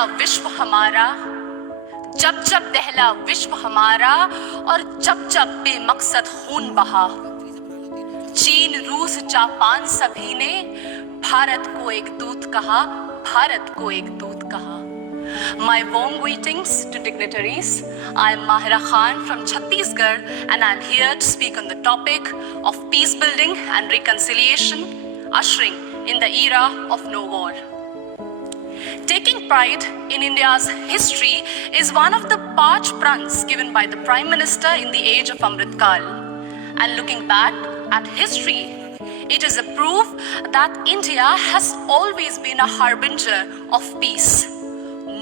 दहला विश्व हमारा, जब जब दहला विश्व हमारा, और जब जब बेमकसद खून बहा। चीन, रूस, जापान सभी ने भारत को एक दूत कहा, भारत को एक दूत कहा। My warm greetings to dignitaries. I am Mahira from Chhattisgarh, and I am here to speak on the topic of peace building and reconciliation, ushering in the era of no war. Taking pride in India's history is one of the parch pruns given by the Prime Minister in the age of Amrit Kal. And looking back at history, it is a proof that India has always been a harbinger of peace.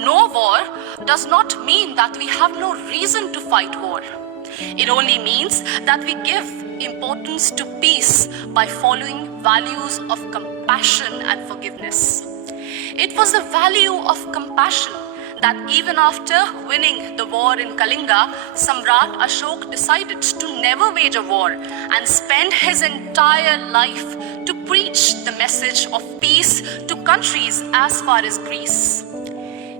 No war does not mean that we have no reason to fight war. It only means that we give importance to peace by following values of compassion and forgiveness. It was the value of compassion that even after winning the war in Kalinga, Samrat Ashok decided to never wage a war and spend his entire life to preach the message of peace to countries as far as Greece.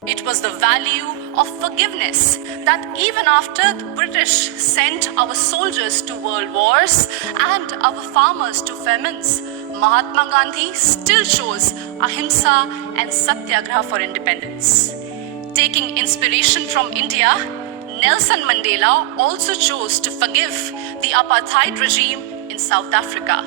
It was the value of forgiveness that even after the British sent our soldiers to world wars and our farmers to famines, Mahatma Gandhi still chose ahimsa and satyagraha for independence. Taking inspiration from India, Nelson Mandela also chose to forgive the apartheid regime in South Africa.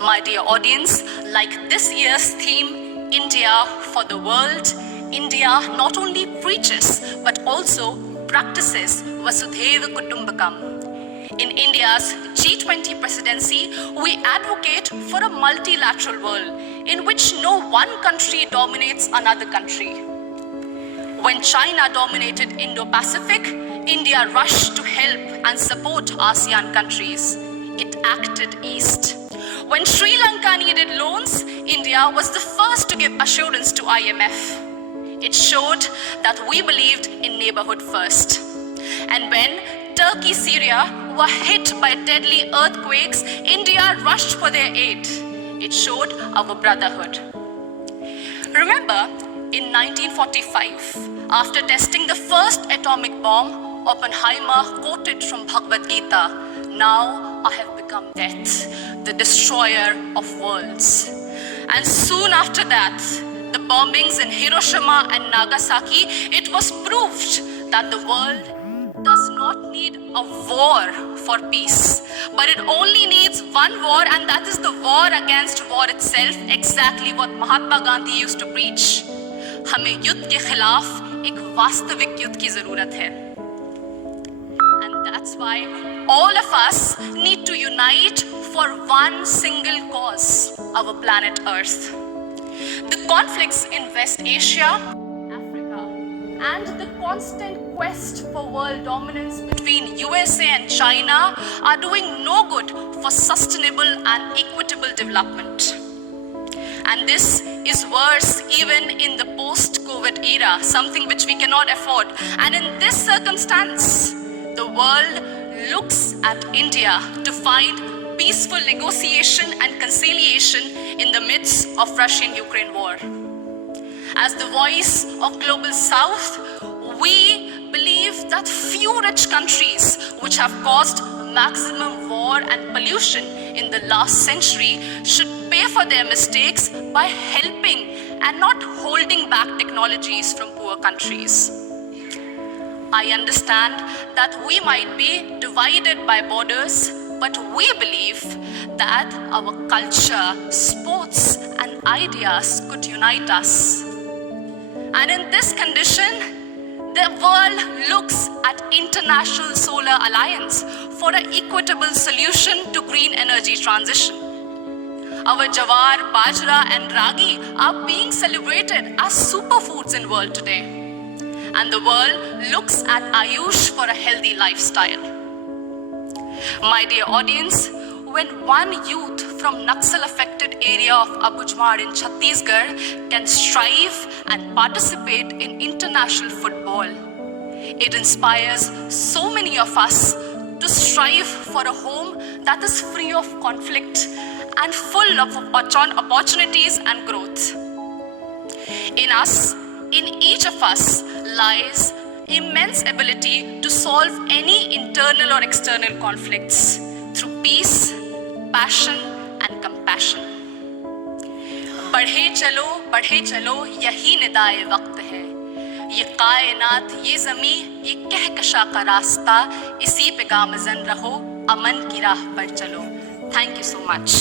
My dear audience, like this year's theme, India for the World, India not only preaches but also practices Vasudhaiva Kutumbakam. In India's G20 presidency, we advocate for a multilateral world in which no one country dominates another country. When China dominated Indo-Pacific, India rushed to help and support ASEAN countries. It acted east. When Sri Lanka needed loans, India was the first to give assurance to IMF. It showed that we believed in neighborhood first. And when Turkey, Syria were hit by deadly earthquakes, India rushed for their aid. It showed our brotherhood. Remember, in 1945, after testing the first atomic bomb, Oppenheimer quoted from Bhagavad Gita, "Now I have become death, the destroyer of worlds." And soon after that, the bombings in Hiroshima and Nagasaki, it was proved that the world does not need a war for peace, but it only needs one war, and that is the war against war itself, exactly what Mahatma Gandhi used to preach. हमें युद्ध के खिलाफ एक वास्तविक युद्ध की जरूरत है. And that's why all of us need to unite for one single cause, our planet Earth. The conflicts in West Asia, Africa, and the constant quest for world dominance between USA and China are doing no good for sustainable and equitable development. And this is worse even in the post-COVID era, something which we cannot afford. And in this circumstance, the world looks at India to find peaceful negotiation and conciliation in the midst of Russian-Ukraine war. As the voice of Global South, we believe that few rich countries which have caused maximum war and pollution in the last century should pay for their mistakes by helping and not holding back technologies from poor countries. I understand that we might be divided by borders, but we believe that our culture, sports, and ideas could unite us. And in this condition, the world looks at International Solar Alliance for an equitable solution to green energy transition. Our jawar, bajra, and ragi are being celebrated as superfoods in world today. And the world looks at Ayush for a healthy lifestyle. My dear audience, when one youth from Naxal-affected area of Abujmar in Chhattisgarh can strive and participate in international football, it inspires so many of us to strive for a home that is free of conflict and full of opportunities and growth. In us, In each of us lies immense ability to solve any internal or external conflicts through peace, passion and compassion. बढ़े चलो यही निदाए वक्त है, ये कायनात, ये ज़मी, ये कहकशा का रास्ता, इसी पे गामज़न रहो, अमन की राह पर चलो. Thank you so much.